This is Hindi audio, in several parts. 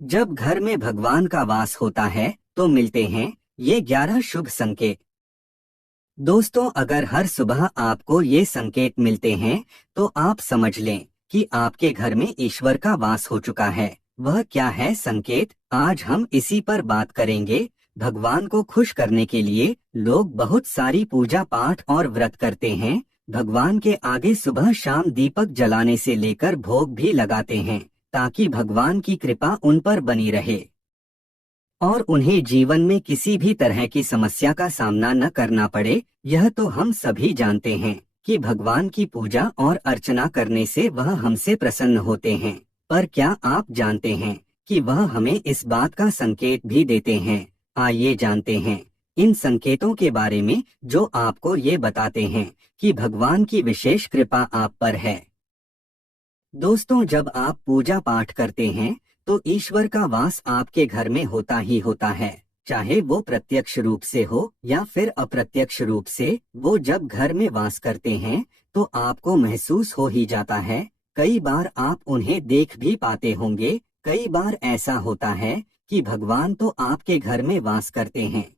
जब घर में भगवान का वास होता है तो मिलते हैं ये 11 शुभ संकेत। दोस्तों, अगर हर सुबह आपको ये संकेत मिलते हैं तो आप समझ लें कि आपके घर में ईश्वर का वास हो चुका है। वह क्या है संकेत, आज हम इसी पर बात करेंगे। भगवान को खुश करने के लिए लोग बहुत सारी पूजा पाठ और व्रत करते हैं। भगवान के आगे सुबह शाम दीपक जलाने से लेकर भोग भी लगाते हैं ताकि भगवान की कृपा उन पर बनी रहे और उन्हें जीवन में किसी भी तरह की समस्या का सामना न करना पड़े। यह तो हम सभी जानते हैं कि भगवान की पूजा और अर्चना करने से वह हमसे प्रसन्न होते हैं। पर क्या आप जानते हैं कि वह हमें इस बात का संकेत भी देते हैं? आइए जानते हैं इन संकेतों के बारे में जो आपको ये बताते हैं कि भगवान की विशेष कृपा आप पर है। दोस्तों, जब आप पूजा पाठ करते हैं तो ईश्वर का वास आपके घर में होता ही होता है, चाहे वो प्रत्यक्ष रूप से हो या फिर अप्रत्यक्ष रूप से। वो जब घर में वास करते हैं तो आपको महसूस हो ही जाता है। कई बार आप उन्हें देख भी पाते होंगे। कई बार ऐसा होता है कि भगवान तो आपके घर में वास करते हैं,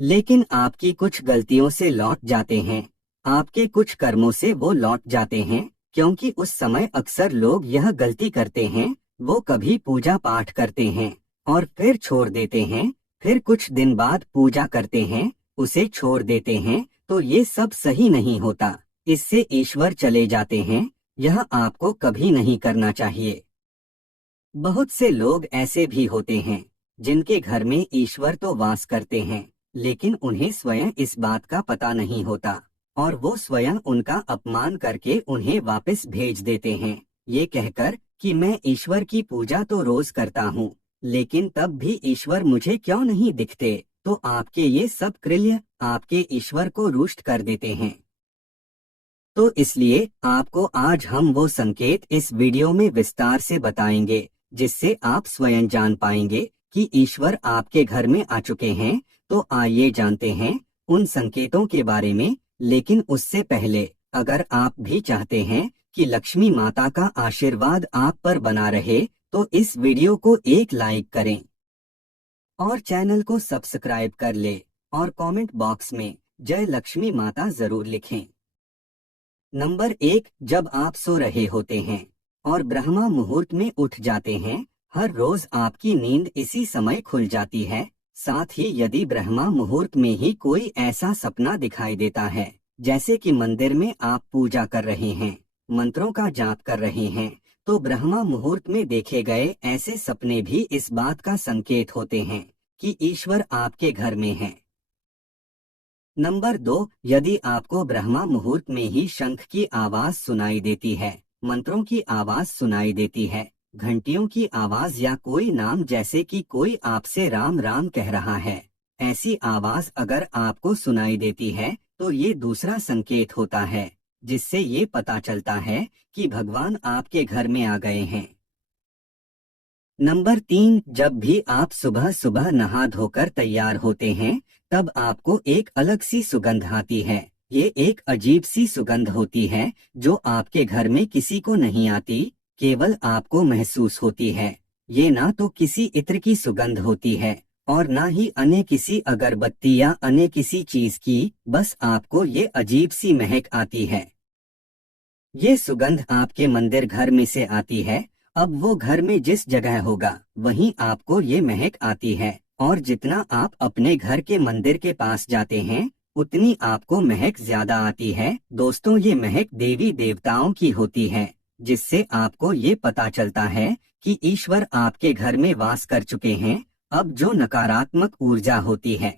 लेकिन आपकी कुछ गलतियों से लौट जाते हैं। आपके कुछ कर्मों से वो लौट जाते हैं, क्योंकि उस समय अक्सर लोग यह गलती करते हैं। वो कभी पूजा पाठ करते हैं और फिर छोड़ देते हैं, फिर कुछ दिन बाद पूजा करते हैं, उसे छोड़ देते हैं। तो ये सब सही नहीं होता, इससे ईश्वर चले जाते हैं। यह आपको कभी नहीं करना चाहिए। बहुत से लोग ऐसे भी होते हैं जिनके घर में ईश्वर तो वास करते हैं, लेकिन उन्हें स्वयं इस बात का पता नहीं होता और वो स्वयं उनका अपमान करके उन्हें वापस भेज देते हैं, ये कहकर कि मैं ईश्वर की पूजा तो रोज करता हूँ, लेकिन तब भी ईश्वर मुझे क्यों नहीं दिखते। तो आपके ये सब कृत्य आपके ईश्वर को रुष्ट कर देते हैं। तो इसलिए आपको आज हम वो संकेत इस वीडियो में विस्तार से बताएंगे जिससे आप स्वयं जान पाएंगे कि ईश्वर आपके घर में आ चुके हैं। तो आइए जानते हैं उन संकेतों के बारे में। लेकिन उससे पहले, अगर आप भी चाहते हैं कि लक्ष्मी माता का आशीर्वाद आप पर बना रहे तो इस वीडियो को एक लाइक करें और चैनल को सब्सक्राइब कर ले और कमेंट बॉक्स में जय लक्ष्मी माता जरूर लिखें। नंबर 1, जब आप सो रहे होते हैं और ब्रह्मा मुहूर्त में उठ जाते हैं। हर रोज आपकी नींद इसी समय खुल जाती है। साथ ही यदि ब्रह्मा मुहूर्त में ही कोई ऐसा सपना दिखाई देता है, जैसे कि मंदिर में आप पूजा कर रहे हैं, मंत्रों का जाप कर रहे हैं, तो ब्रह्मा मुहूर्त में देखे गए ऐसे सपने भी इस बात का संकेत होते हैं कि ईश्वर आपके घर में है। नंबर 2, यदि आपको ब्रह्मा मुहूर्त में ही शंख की आवाज सुनाई देती है, मंत्रों की आवाज सुनाई देती है, घंटियों की आवाज या कोई नाम जैसे कि कोई आपसे राम राम कह रहा है, ऐसी आवाज अगर आपको सुनाई देती है तो ये दूसरा संकेत होता है जिससे ये पता चलता है कि भगवान आपके घर में आ गए हैं। नंबर 3, जब भी आप सुबह सुबह नहा धोकर तैयार होते हैं तब आपको एक अलग सी सुगंध आती है। ये एक अजीब सी सुगंध होती है जो आपके घर में किसी को नहीं आती, केवल आपको महसूस होती है। ये ना तो किसी इत्र की सुगंध होती है और ना ही अन्य किसी अगरबत्ती या अन्य किसी चीज की, बस आपको ये अजीब सी महक आती है। ये सुगंध आपके मंदिर घर में से आती है। अब वो घर में जिस जगह होगा वहीं आपको ये महक आती है और जितना आप अपने घर के मंदिर के पास जाते हैं उतनी आपको महक ज्यादा आती है। दोस्तों, ये महक देवी देवताओं की होती है जिससे आपको ये पता चलता है कि ईश्वर आपके घर में वास कर चुके हैं। अब जो नकारात्मक ऊर्जा होती है,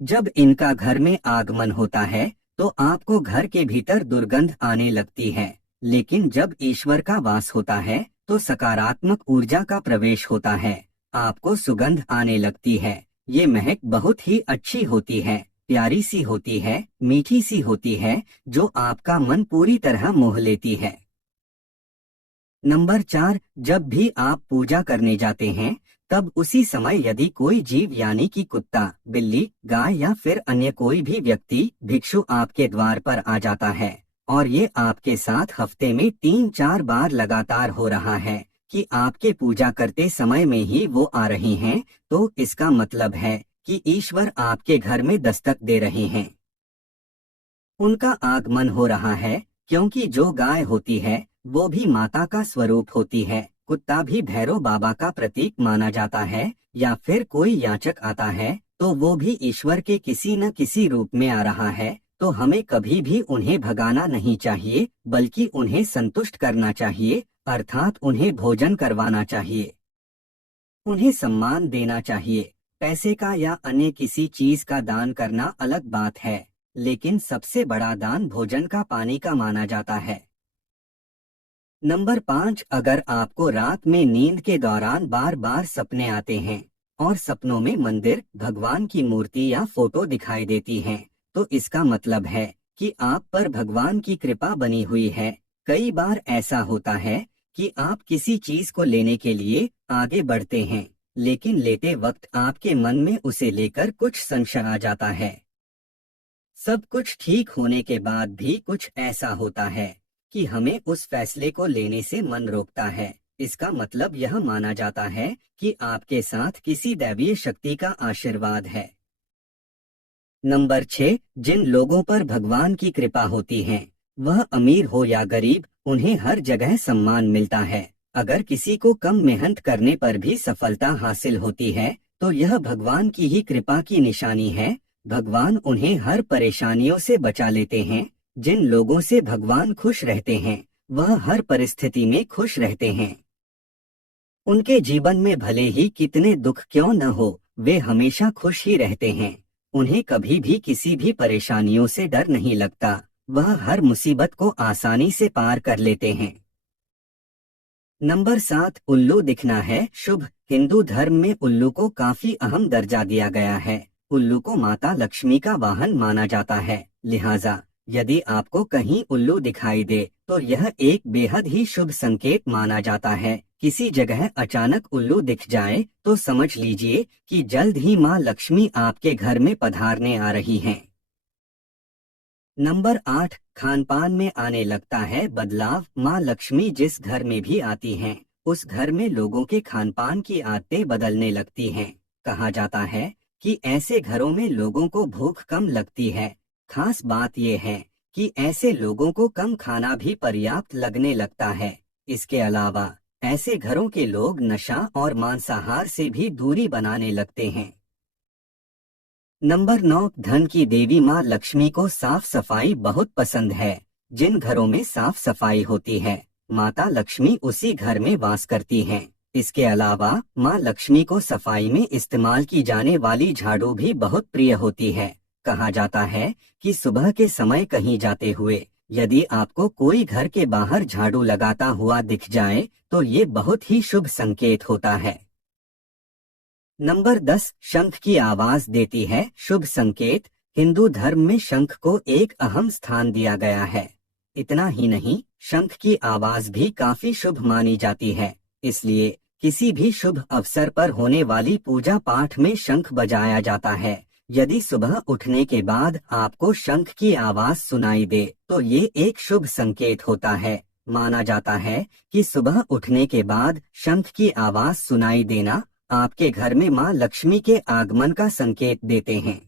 जब इनका घर में आगमन होता है तो आपको घर के भीतर दुर्गंध आने लगती है, लेकिन जब ईश्वर का वास होता है तो सकारात्मक ऊर्जा का प्रवेश होता है, आपको सुगंध आने लगती है। ये महक बहुत ही अच्छी होती है, प्यारी सी होती है, मीठी सी होती है, जो आपका मन पूरी तरह मोह लेती है। नंबर 4, जब भी आप पूजा करने जाते हैं तब उसी समय यदि कोई जीव यानी कि कुत्ता, बिल्ली, गाय या फिर अन्य कोई भी व्यक्ति भिक्षु आपके द्वार पर आ जाता है और ये आपके साथ हफ्ते में 3-4 बार लगातार हो रहा है, कि आपके पूजा करते समय में ही वो आ रही हैं, तो इसका मतलब है कि ईश्वर आपके घर में दस्तक दे रहे हैं। उनका आगमन हो रहा है, क्योंकि जो गाय होती है वो भी माता का स्वरूप होती है। कुत्ता भी भैरव बाबा का प्रतीक माना जाता है, या फिर कोई याचक आता है तो वो भी ईश्वर के किसी न किसी रूप में आ रहा है। तो हमें कभी भी उन्हें भगाना नहीं चाहिए, बल्कि उन्हें संतुष्ट करना चाहिए, अर्थात उन्हें भोजन करवाना चाहिए, उन्हें सम्मान देना चाहिए। पैसे का या अन्य किसी चीज का दान करना अलग बात है, लेकिन सबसे बड़ा दान भोजन का पानी का माना जाता है। नंबर 5, अगर आपको रात में नींद के दौरान बार बार सपने आते हैं और सपनों में मंदिर, भगवान की मूर्ति या फोटो दिखाई देती हैं, तो इसका मतलब है कि आप पर भगवान की कृपा बनी हुई है। कई बार ऐसा होता है कि आप किसी चीज को लेने के लिए आगे बढ़ते हैं, लेकिन लेते वक्त आपके मन में उसे लेकर कुछ संशय आ जाता है। सब कुछ ठीक होने के बाद भी कुछ ऐसा होता है कि हमें उस फैसले को लेने से मन रोकता है। इसका मतलब यह माना जाता है कि आपके साथ किसी दैवीय शक्ति का आशीर्वाद है। नंबर 6, जिन लोगों पर भगवान की कृपा होती है, वह अमीर हो या गरीब, उन्हें हर जगह सम्मान मिलता है। अगर किसी को कम मेहनत करने पर भी सफलता हासिल होती है, तो यह भगवान की ही कृपा की निशानी है। भगवान उन्हें हर परेशानियों से बचा लेते हैं। जिन लोगों से भगवान खुश रहते हैं, वह हर परिस्थिति में खुश रहते हैं। उनके जीवन में भले ही कितने दुख क्यों न हो, वे हमेशा खुश ही रहते हैं। उन्हें कभी भी किसी भी परेशानियों से डर नहीं लगता। वह हर मुसीबत को आसानी से पार कर लेते हैं। नंबर 7, उल्लू दिखना है शुभ। हिंदू धर्म में उल्लू को काफी अहम दर्जा दिया गया है। उल्लू को माता लक्ष्मी का वाहन माना जाता है, लिहाजा यदि आपको कहीं उल्लू दिखाई दे तो यह एक बेहद ही शुभ संकेत माना जाता है। किसी जगह अचानक उल्लू दिख जाए तो समझ लीजिए कि जल्द ही माँ लक्ष्मी आपके घर में पधारने आ रही हैं। नंबर 8, खानपान में आने लगता है बदलाव। माँ लक्ष्मी जिस घर में भी आती हैं, उस घर में लोगों के खानपान की आदतें बदलने लगती हैं। कहा जाता है कि ऐसे घरों में लोगों को भूख कम लगती है। खास बात यह है कि ऐसे लोगों को कम खाना भी पर्याप्त लगने लगता है। इसके अलावा ऐसे घरों के लोग नशा और मांसाहार से भी दूरी बनाने लगते हैं। नंबर 9, धन की देवी माँ लक्ष्मी को साफ सफाई बहुत पसंद है। जिन घरों में साफ सफाई होती है, माता लक्ष्मी उसी घर में वास करती हैं। इसके अलावा माँ लक्ष्मी को सफाई में इस्तेमाल की जाने वाली झाड़ू भी बहुत प्रिय होती है। कहा जाता है कि सुबह के समय कहीं जाते हुए यदि आपको कोई घर के बाहर झाड़ू लगाता हुआ दिख जाए तो ये बहुत ही शुभ संकेत होता है। नंबर 10, शंख की आवाज देती है शुभ संकेत। हिंदू धर्म में शंख को एक अहम स्थान दिया गया है। इतना ही नहीं, शंख की आवाज भी काफी शुभ मानी जाती है। इसलिए किसी भी शुभ अवसर पर होने वाली पूजा पाठ में शंख बजाया जाता है। यदि सुबह उठने के बाद आपको शंख की आवाज सुनाई दे तो ये एक शुभ संकेत होता है। माना जाता है कि सुबह उठने के बाद शंख की आवाज सुनाई देना आपके घर में माँ लक्ष्मी के आगमन का संकेत देते हैं।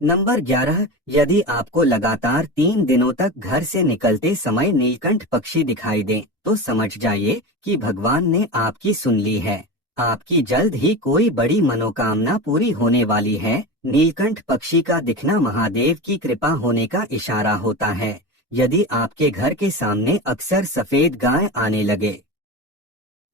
नंबर 11, यदि आपको लगातार 3 दिनों तक घर से निकलते समय नीलकंठ पक्षी दिखाई दे तो समझ जाइए कि भगवान ने आपकी सुन ली है। आपकी जल्द ही कोई बड़ी मनोकामना पूरी होने वाली है। नीलकंठ पक्षी का दिखना महादेव की कृपा होने का इशारा होता है। यदि आपके घर के सामने अक्सर सफेद गाय आने लगे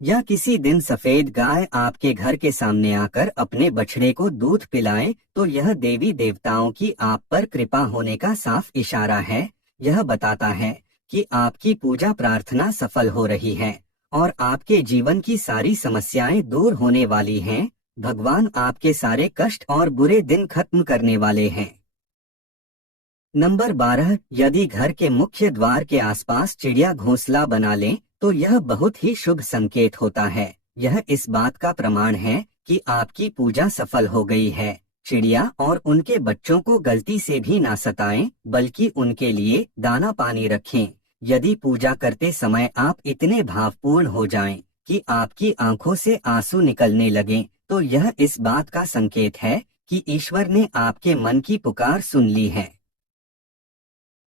या किसी दिन सफेद गाय आपके घर के सामने आकर अपने बछड़े को दूध पिलाए तो यह देवी देवताओं की आप पर कृपा होने का साफ इशारा है। यह बताता है कि आपकी पूजा प्रार्थना सफल हो रही है और आपके जीवन की सारी समस्याएं दूर होने वाली हैं। भगवान आपके सारे कष्ट और बुरे दिन खत्म करने वाले हैं। नंबर 12, यदि घर के मुख्य द्वार के आसपास चिड़िया घोंसला बना लें तो यह बहुत ही शुभ संकेत होता है। यह इस बात का प्रमाण है कि आपकी पूजा सफल हो गई है। चिड़िया और उनके बच्चों को गलती से भी ना सताएं, बल्कि उनके लिए दाना पानी रखें। यदि पूजा करते समय आप इतने भावपूर्ण हो जाएं कि आपकी आंखों से आंसू निकलने लगें, तो यह इस बात का संकेत है कि ईश्वर ने आपके मन की पुकार सुन ली है।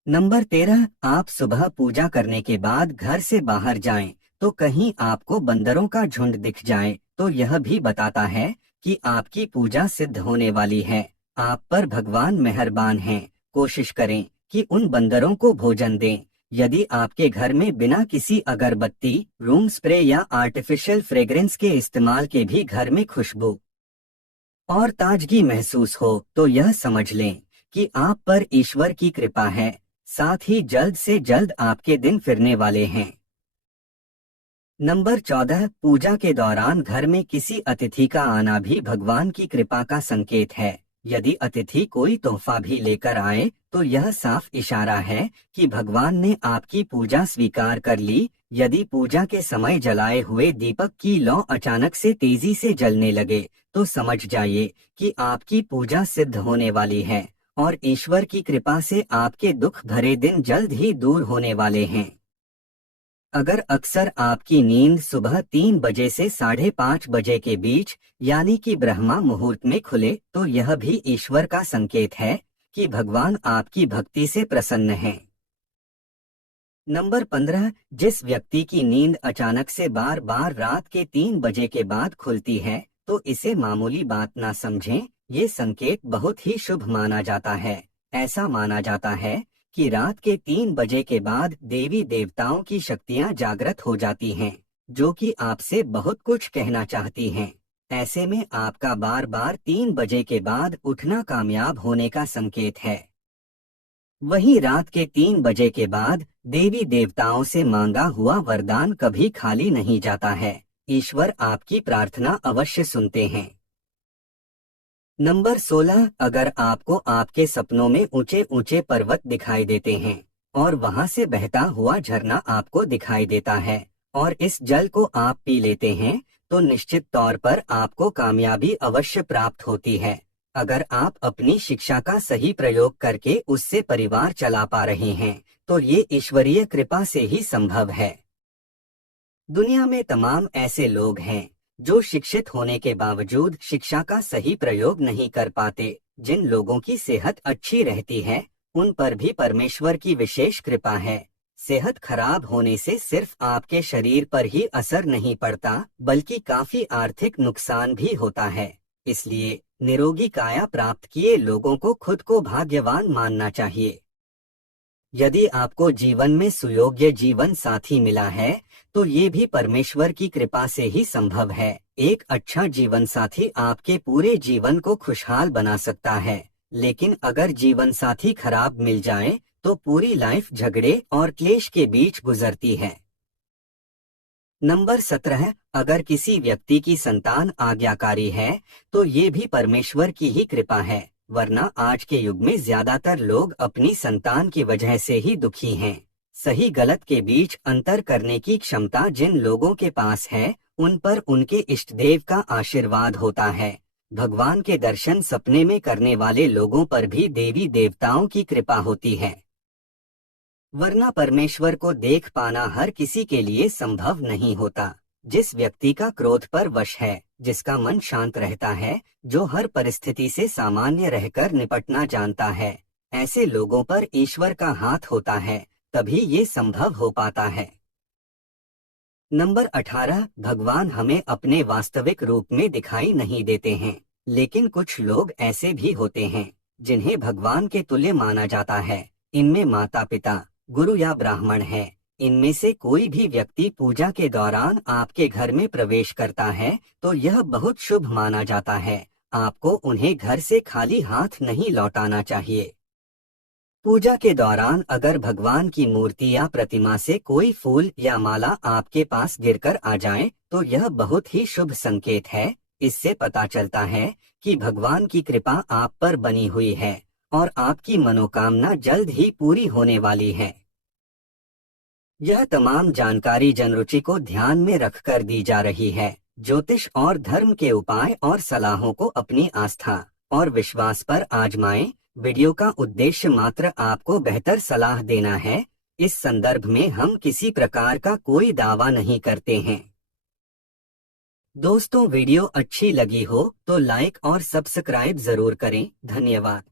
नंबर 13, आप सुबह पूजा करने के बाद घर से बाहर जाएं, तो कहीं आपको बंदरों का झुंड दिख जाए तो यह भी बताता है कि आपकी पूजा सिद्ध होने वाली है। आप पर भगवान मेहरबान हैं। कोशिश करें कि उन बंदरों को भोजन दें। यदि आपके घर में बिना किसी अगरबत्ती, रूम स्प्रे या आर्टिफिशियल फ्रेग्रेंस के इस्तेमाल के भी घर में खुशबू और ताजगी महसूस हो, तो यह समझ लें कि आप पर ईश्वर की कृपा है। साथ ही जल्द से जल्द आपके दिन फिरने वाले हैं। नंबर 14, पूजा के दौरान घर में किसी अतिथि का आना भी भगवान की कृपा का संकेत है। यदि अतिथि कोई तोहफा भी लेकर आए तो यह साफ इशारा है कि भगवान ने आपकी पूजा स्वीकार कर ली। यदि पूजा के समय जलाए हुए दीपक की लौ अचानक से तेजी से जलने लगे तो समझ जाइए कि आपकी पूजा सिद्ध होने वाली है और ईश्वर की कृपा से आपके दुख भरे दिन जल्द ही दूर होने वाले हैं। अगर अक्सर आपकी नींद सुबह 3 बजे से 5:30 बजे के बीच यानी कि ब्रह्मा मुहूर्त में खुले तो यह भी ईश्वर का संकेत है कि भगवान आपकी भक्ति से प्रसन्न हैं। नंबर 15, जिस व्यक्ति की नींद अचानक से बार बार रात के 3 बजे के बाद खुलती है तो इसे मामूली बात ना समझें। ये संकेत बहुत ही शुभ माना जाता है। ऐसा माना जाता है कि रात के 3 बजे के बाद देवी देवताओं की शक्तियां जागृत हो जाती हैं, जो कि आपसे बहुत कुछ कहना चाहती हैं। ऐसे में आपका बार बार 3 बजे के बाद उठना कामयाब होने का संकेत है। वहीं रात के 3 बजे के बाद देवी देवताओं से मांगा हुआ वरदान कभी खाली नहीं जाता है। ईश्वर आपकी प्रार्थना अवश्य सुनते हैं। नंबर 16, अगर आपको आपके सपनों में ऊंचे ऊंचे पर्वत दिखाई देते हैं और वहां से बहता हुआ झरना आपको दिखाई देता है और इस जल को आप पी लेते हैं तो निश्चित तौर पर आपको कामयाबी अवश्य प्राप्त होती है। अगर आप अपनी शिक्षा का सही प्रयोग करके उससे परिवार चला पा रहे हैं तो ये ईश्वरीय कृपा से ही संभव है। दुनिया में तमाम ऐसे लोग हैं जो शिक्षित होने के बावजूद शिक्षा का सही प्रयोग नहीं कर पाते। जिन लोगों की सेहत अच्छी रहती है उन पर भी परमेश्वर की विशेष कृपा है। सेहत खराब होने से सिर्फ आपके शरीर पर ही असर नहीं पड़ता बल्कि काफी आर्थिक नुकसान भी होता है। इसलिए निरोगी काया प्राप्त किए लोगों को खुद को भाग्यवान मानना चाहिए। यदि आपको जीवन में सुयोग्य जीवन साथी मिला है तो ये भी परमेश्वर की कृपा से ही संभव है। एक अच्छा जीवन साथी आपके पूरे जीवन को खुशहाल बना सकता है, लेकिन अगर जीवन साथी खराब मिल जाए तो पूरी लाइफ झगड़े और क्लेश के बीच गुजरती है। नंबर 17, अगर किसी व्यक्ति की संतान आज्ञाकारी है तो ये भी परमेश्वर की ही कृपा है, वरना आज के युग में ज्यादातर लोग अपनी संतान की वजह से ही दुखी हैं। सही गलत के बीच अंतर करने की क्षमता जिन लोगों के पास है उन पर उनके इष्ट देव का आशीर्वाद होता है। भगवान के दर्शन सपने में करने वाले लोगों पर भी देवी देवताओं की कृपा होती है, वरना परमेश्वर को देख पाना हर किसी के लिए संभव नहीं होता। जिस व्यक्ति का क्रोध पर वश है, जिसका मन शांत रहता है, जो हर परिस्थिति से सामान्य रहकर निपटना जानता है, ऐसे लोगों पर ईश्वर का हाथ होता है, तभी ये संभव हो पाता है। नंबर 18, भगवान हमें अपने वास्तविक रूप में दिखाई नहीं देते हैं, लेकिन कुछ लोग ऐसे भी होते हैं जिन्हें भगवान के तुल्य माना जाता है। इनमें माता पिता, गुरु या ब्राह्मण है। इनमें से कोई भी व्यक्ति पूजा के दौरान आपके घर में प्रवेश करता है तो यह बहुत शुभ माना जाता है। आपको उन्हें घर से खाली हाथ नहीं लौटाना चाहिए। पूजा के दौरान अगर भगवान की मूर्ति या प्रतिमा से कोई फूल या माला आपके पास गिरकर आ जाए तो यह बहुत ही शुभ संकेत है। इससे पता चलता है कि भगवान की कृपा आप पर बनी हुई है और आपकी मनोकामना जल्द ही पूरी होने वाली है। यह तमाम जानकारी जनरुचि को ध्यान में रखकर दी जा रही है। ज्योतिष और धर्म के उपाय और सलाहों को अपनी आस्था और विश्वास पर आजमाएं। वीडियो का उद्देश्य मात्र आपको बेहतर सलाह देना है। इस संदर्भ में हम किसी प्रकार का कोई दावा नहीं करते हैं। दोस्तों वीडियो अच्छी लगी हो तो लाइक और सब्सक्राइब जरूर करें। धन्यवाद।